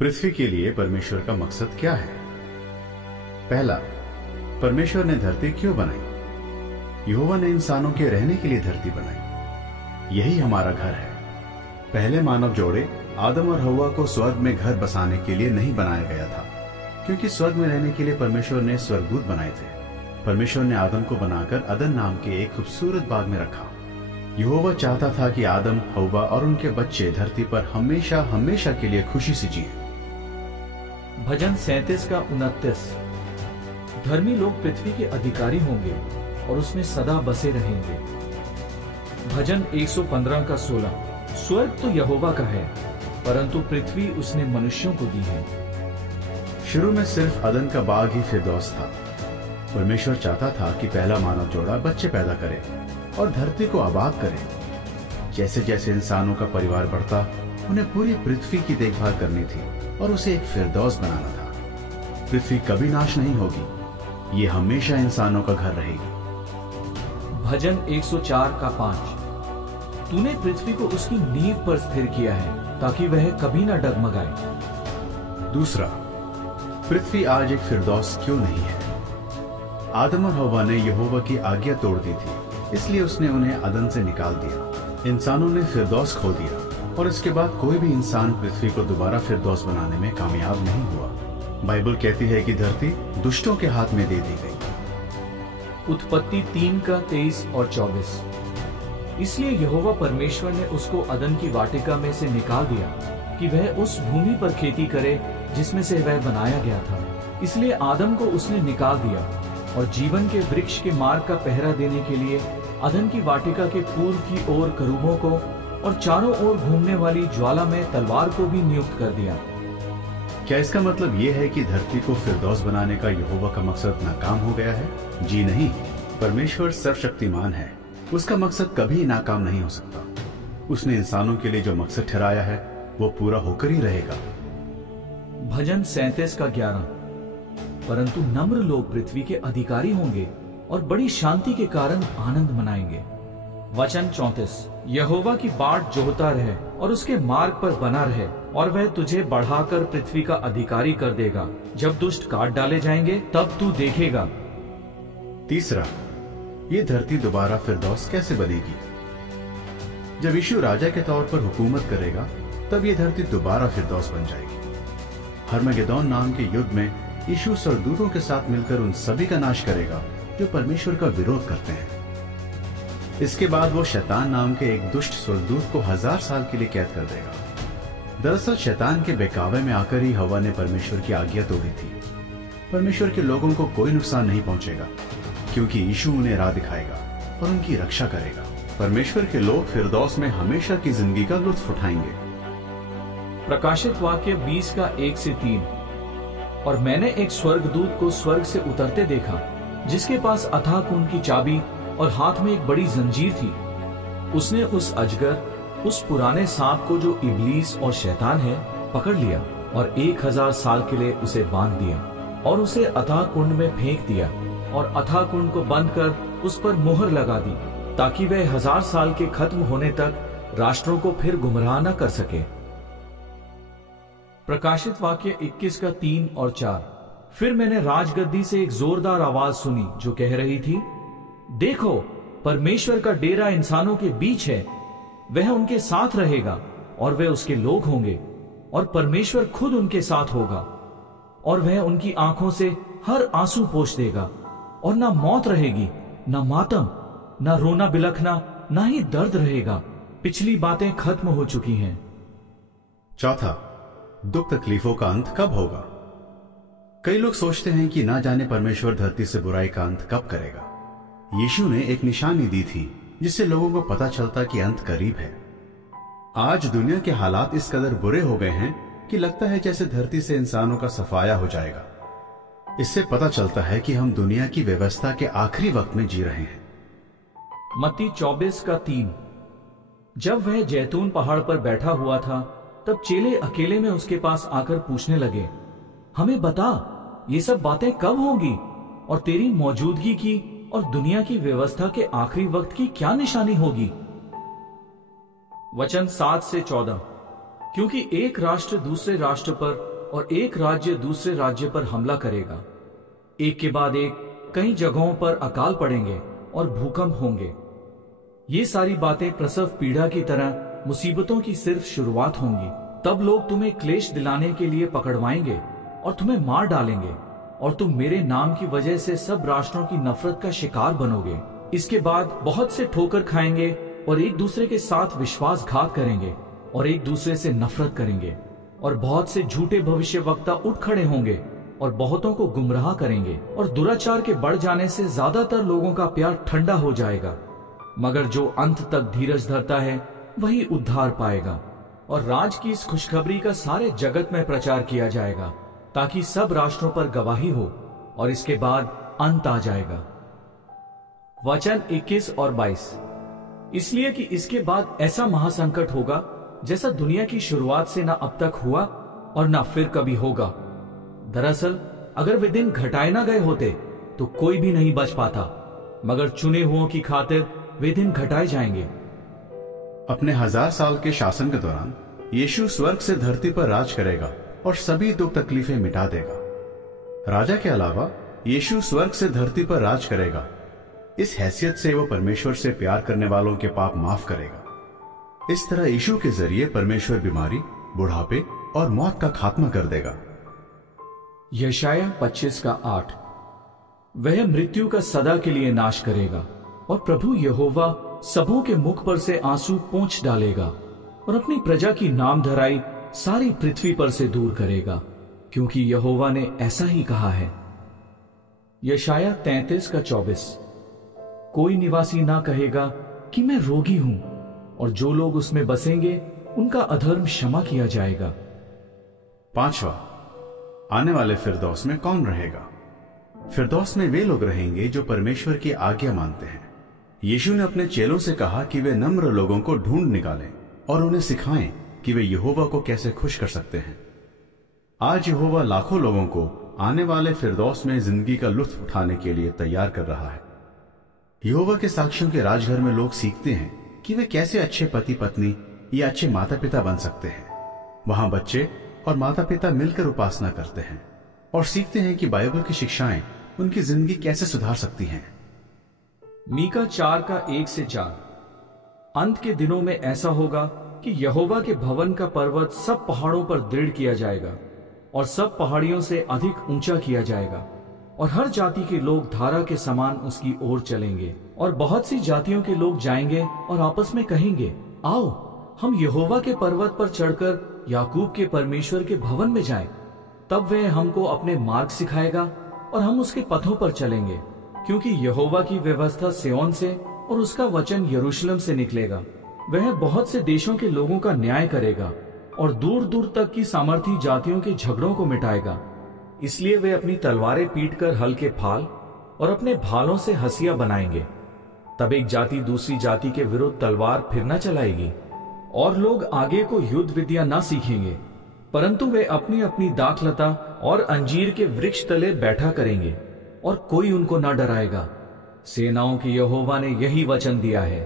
पृथ्वी के लिए परमेश्वर का मकसद क्या है? पहला, परमेश्वर ने धरती क्यों बनाई? यहोवा ने इंसानों के रहने के लिए धरती बनाई। यही हमारा घर है। पहले मानव जोड़े आदम और हव्वा को स्वर्ग में घर बसाने के लिए नहीं बनाया गया था, क्योंकि स्वर्ग में रहने के लिए परमेश्वर ने स्वर्गदूत बनाए थे। परमेश्वर ने आदम को बनाकर अदन नाम के एक खूबसूरत बाग में रखा। यहोवा चाहता था कि आदम, हव्वा और उनके बच्चे धरती पर हमेशा हमेशा के लिए खुशी से जिए। भजन 37 का 29। धर्मी लोग पृथ्वी के अधिकारी होंगे और उसमें सदा बसे रहेंगे। भजन 115 का 16। स्वर्ग तो यहोवा का है, परंतु पृथ्वी उसने मनुष्यों को दी है। शुरू में सिर्फ अदन का बाग ही फिरदौस था। परमेश्वर चाहता था कि पहला मानव जोड़ा बच्चे पैदा करे और धरती को आबाद करे। जैसे जैसे इंसानों का परिवार बढ़ता, उन्हें पूरी पृथ्वी की देखभाल करनी थी और उसे एक फिरदौस बनाना था। पृथ्वी कभी नाश नहीं होगी, ये हमेशा इंसानों का घर रहेगी। भजन 104 का 5। तूने पृथ्वी को उसकी नींव पर स्थिर किया है, ताकि वह कभी न डगमगाए। दूसरा, पृथ्वी आज एक फिरदौस क्यों नहीं है? आदम और हव्वा ने यहोवा की आज्ञा तोड़ दी थी, इसलिए उसने उन्हें अदन से निकाल दिया। इंसानों ने फिरदौस खो दिया और इसके बाद कोई भी इंसान पृथ्वी को दोबारा फिरदौस बनाने में कामयाब नहीं हुआ। बाइबल कहती है कि धरती दुष्टों के हाथ में दे दी गई। उत्पत्ति 3 का 23 और 24। इसलिए यहोवा परमेश्वर ने उसको अदन की वाटिका में से निकाल दिया कि वह उस भूमि पर खेती करे जिसमें से वह बनाया गया था। इसलिए आदम को उसने निकाल दिया और जीवन के वृक्ष के मार्ग का पहरा देने के लिए अदन की वाटिका के पूर्व की ओर करूबों को और चारों ओर घूमने वाली ज्वाला में तलवार को भी नियुक्त कर दिया। क्या इसका मतलब यह है कि धरती को फिरदौस बनाने का यहोवा का मकसद नाकाम हो गया है? जी नहीं। परमेश्वर सर्वशक्तिमान है, उसका मकसद कभी नाकाम नहीं हो सकता। उसने इंसानों के लिए जो मकसद ठहराया है वो पूरा होकर ही रहेगा। भजन 37 का 11। परंतु नम्र लोग पृथ्वी के अधिकारी होंगे और बड़ी शांति के कारण आनंद मनाएंगे। वचन 34। यहोवा की बाट जोहता रहे और उसके मार्ग पर बना रहे, और वह तुझे बढ़ाकर पृथ्वी का अधिकारी कर देगा। जब दुष्ट काट डाले जाएंगे तब तू देखेगा। तीसरा, ये धरती दोबारा फिरदौस कैसे बनेगी? जब यीशु राजा के तौर पर हुकूमत करेगा, तब ये धरती दोबारा फिरदौस बन जाएगी। हर्मगेदोन नाम के युद्ध में यीशु स्वर्गदूतों के साथ मिलकर उन सभी का नाश करेगा जो परमेश्वर का विरोध करते हैं। इसके बाद वो शैतान नाम के एक दुष्ट स्वर्गदूत को 1000 साल के लिए कैद कर देगा। दरअसल शैतान के बहकावे में आकर ही हव्वा ने परमेश्वर की आज्ञा तोड़ी थी। परमेश्वर के लोगों को कोई नुकसान नहीं पहुंचेगा, क्योंकि यीशु उन्हें राह दिखाएगा और उनकी रक्षा करेगा। परमेश्वर के लोग फिरदौस में हमेशा की जिंदगी का लुत्फ उठाएंगे। प्रकाशित वाक्य 20 का 1 से 3। और मैंने एक स्वर्गदूत को स्वर्ग से उतरते देखा, जिसके पास अथाह कुंड की चाबी और हाथ में एक बड़ी जंजीर थी। उसने उस अजगर, उस पुराने सांप को जो इब्लीस और शैतान है, पकड़ लिया और 1000 साल के लिए उसे बांध दिया और उसे अथाह कुंड में फेंक दिया और अथाह कुंड को बंद कर उस पर मोहर लगा दी, ताकि वह 1000 साल के खत्म होने तक राष्ट्रों को फिर गुमराह न कर सके। प्रकाशित वाक्य 21 का 3 और 4। फिर मैंने राजगद्दी से एक जोरदार आवाज सुनी जो कह रही थी, देखो, परमेश्वर का डेरा इंसानों के बीच है। वह उनके साथ रहेगा और वे उसके लोग होंगे, और परमेश्वर खुद उनके साथ होगा, और वह उनकी आंखों से हर आंसू पोंछ देगा, और ना मौत रहेगी, ना मातम, ना रोना बिलखना, ना ही दर्द रहेगा। पिछली बातें खत्म हो चुकी हैं। चौथा, दुख तकलीफों का अंत कब होगा? कई लोग सोचते हैं कि ना जाने परमेश्वर धरती से बुराई का अंत कब करेगा। यीशु ने एक निशानी दी थी जिससे लोगों को पता चलता कि अंत करीब है। आज दुनिया के हालात इस कदर बुरे हो गए हैं कि लगता है जैसे धरती से इंसानों का सफाया हो जाएगा। इससे पता चलता है कि हम दुनिया की व्यवस्था के आखिरी वक्त में जी रहे हैं। मत्ती 24 का 3। जब वह जैतून पहाड़ पर बैठा हुआ था, तब चेले अकेले में उसके पास आकर पूछने लगे, हमें बता, ये सब बातें कब होंगी और तेरी मौजूदगी की और दुनिया की व्यवस्था के आखिरी वक्त की क्या निशानी होगी? वचन 7 से 14। क्योंकि एक राष्ट्र दूसरे राष्ट्र पर और एक राज्य दूसरे राज्य पर हमला करेगा। एक के बाद एक कई जगहों पर अकाल पड़ेंगे और भूकंप होंगे। ये सारी बातें प्रसव पीड़ा की तरह मुसीबतों की सिर्फ शुरुआत होंगी। तब लोग तुम्हें क्लेश दिलाने के लिए पकड़वाएंगे और तुम्हें मार डालेंगे, और तुम मेरे नाम की वजह से सब राष्ट्रों की नफरत का शिकार बनोगे। इसके बाद बहुत से ठोकर खाएंगे और एक दूसरे के साथ विश्वासघात करेंगे और एक दूसरे से नफरत करेंगे, और बहुत से झूठे भविष्यवक्ता उठ खड़े होंगे और बहुतों को गुमराह करेंगे, और दुराचार के बढ़ जाने से ज्यादातर लोगों का प्यार ठंडा हो जाएगा। मगर जो अंत तक धीरज धरता है वही उद्धार पाएगा। और राज की इस खुशखबरी का सारे जगत में प्रचार किया जाएगा, ताकि सब राष्ट्रों पर गवाही हो, और इसके बाद अंत आ जाएगा। वचन 21 और 22। इसलिए कि इसके बाद ऐसा महासंकट होगा जैसा दुनिया की शुरुआत से ना अब तक हुआ और ना फिर कभी होगा। दरअसल अगर वे दिन घटाए ना गए होते तो कोई भी नहीं बच पाता, मगर चुने हुओं की खातिर वे दिन घटाए जाएंगे। अपने 1000 साल के शासन के दौरान यीशु स्वर्ग से धरती पर राज करेगा और सभी दुख तकलीफें मिटा देगा। राजा के अलावा यीशु स्वर्ग से धरती पर राज करेगा। इस हैसियत से वो परमेश्वर से प्यार करने वालों के पाप माफ करेगा। इस तरह यीशु के जरिए परमेश्वर बीमारी, बुढ़ापे और मौत का खात्मा कर देगा। यशाया 25 का 8। वह मृत्यु का सदा के लिए नाश करेगा, और प्रभु यहोवा सबों के मुख पर से आंसू पोंछ डालेगा, और अपनी प्रजा की नाम धराई सारी पृथ्वी पर से दूर करेगा, क्योंकि यहोवा ने ऐसा ही कहा है। यशाया 33 का 24। कोई निवासी ना कहेगा कि मैं रोगी हूं, और जो लोग उसमें बसेंगे उनका अधर्म क्षमा किया जाएगा। 5वां, आने वाले फिरदौस में कौन रहेगा? फिरदौस में वे लोग रहेंगे जो परमेश्वर की आज्ञा मानते हैं। यीशु ने अपने चेलों से कहा कि वे नम्र लोगों को ढूंढ निकालें और उन्हें सिखाएं कि वे यहोवा को कैसे खुश कर सकते हैं। आज यहोवा लाखों लोगों को आने वाले फिरदौस में जिंदगी का लुत्फ उठाने के लिए तैयार कर रहा है। यहोवा के साक्षियों के राजघर में लोग सीखते हैं कि वे कैसे अच्छे पति पत्नी या अच्छे माता पिता बन सकते हैं। वहां बच्चे और माता पिता मिलकर उपासना करते हैं और सीखते हैं कि बाइबल की शिक्षाएं उनकी जिंदगी कैसे सुधार सकती हैं। मीका 4 का 1 से 4। अंत के दिनों में ऐसा होगा कि यहोवा के भवन का पर्वत सब पहाड़ों पर दृढ़ किया जाएगा और सब पहाड़ियों से अधिक ऊंचा किया जाएगा, और हर जाति के लोग धारा के समान उसकी ओर चलेंगे। और बहुत सी जातियों के लोग जाएंगे और आपस में कहेंगे, आओ हम यहोवा के पर्वत पर चढ़कर याकूब के परमेश्वर के भवन में जाएं। तब वह हमको अपने मार्ग सिखाएगा और हम उसके पथों पर चलेंगे, क्योंकि यहोवा की व्यवस्था सिय्योन से और उसका वचन यरूशलेम से निकलेगा। वह बहुत से देशों के लोगों का न्याय करेगा और दूर दूर तक की सामर्थी जातियों के झगड़ों को मिटाएगा। इसलिए वे अपनी तलवारें पीटकर हल के फाल और अपने भालों से हंसिया बनाएंगे। तब एक जाति दूसरी जाति के विरुद्ध तलवार फिर न चलाएगी, और लोग आगे को युद्ध विद्या न सीखेंगे, परंतु वे अपनी अपनी दाखलता और अंजीर के वृक्ष तले बैठा करेंगे, और कोई उनको न डराएगा। सेनाओं के यहोवा ने यही वचन दिया है।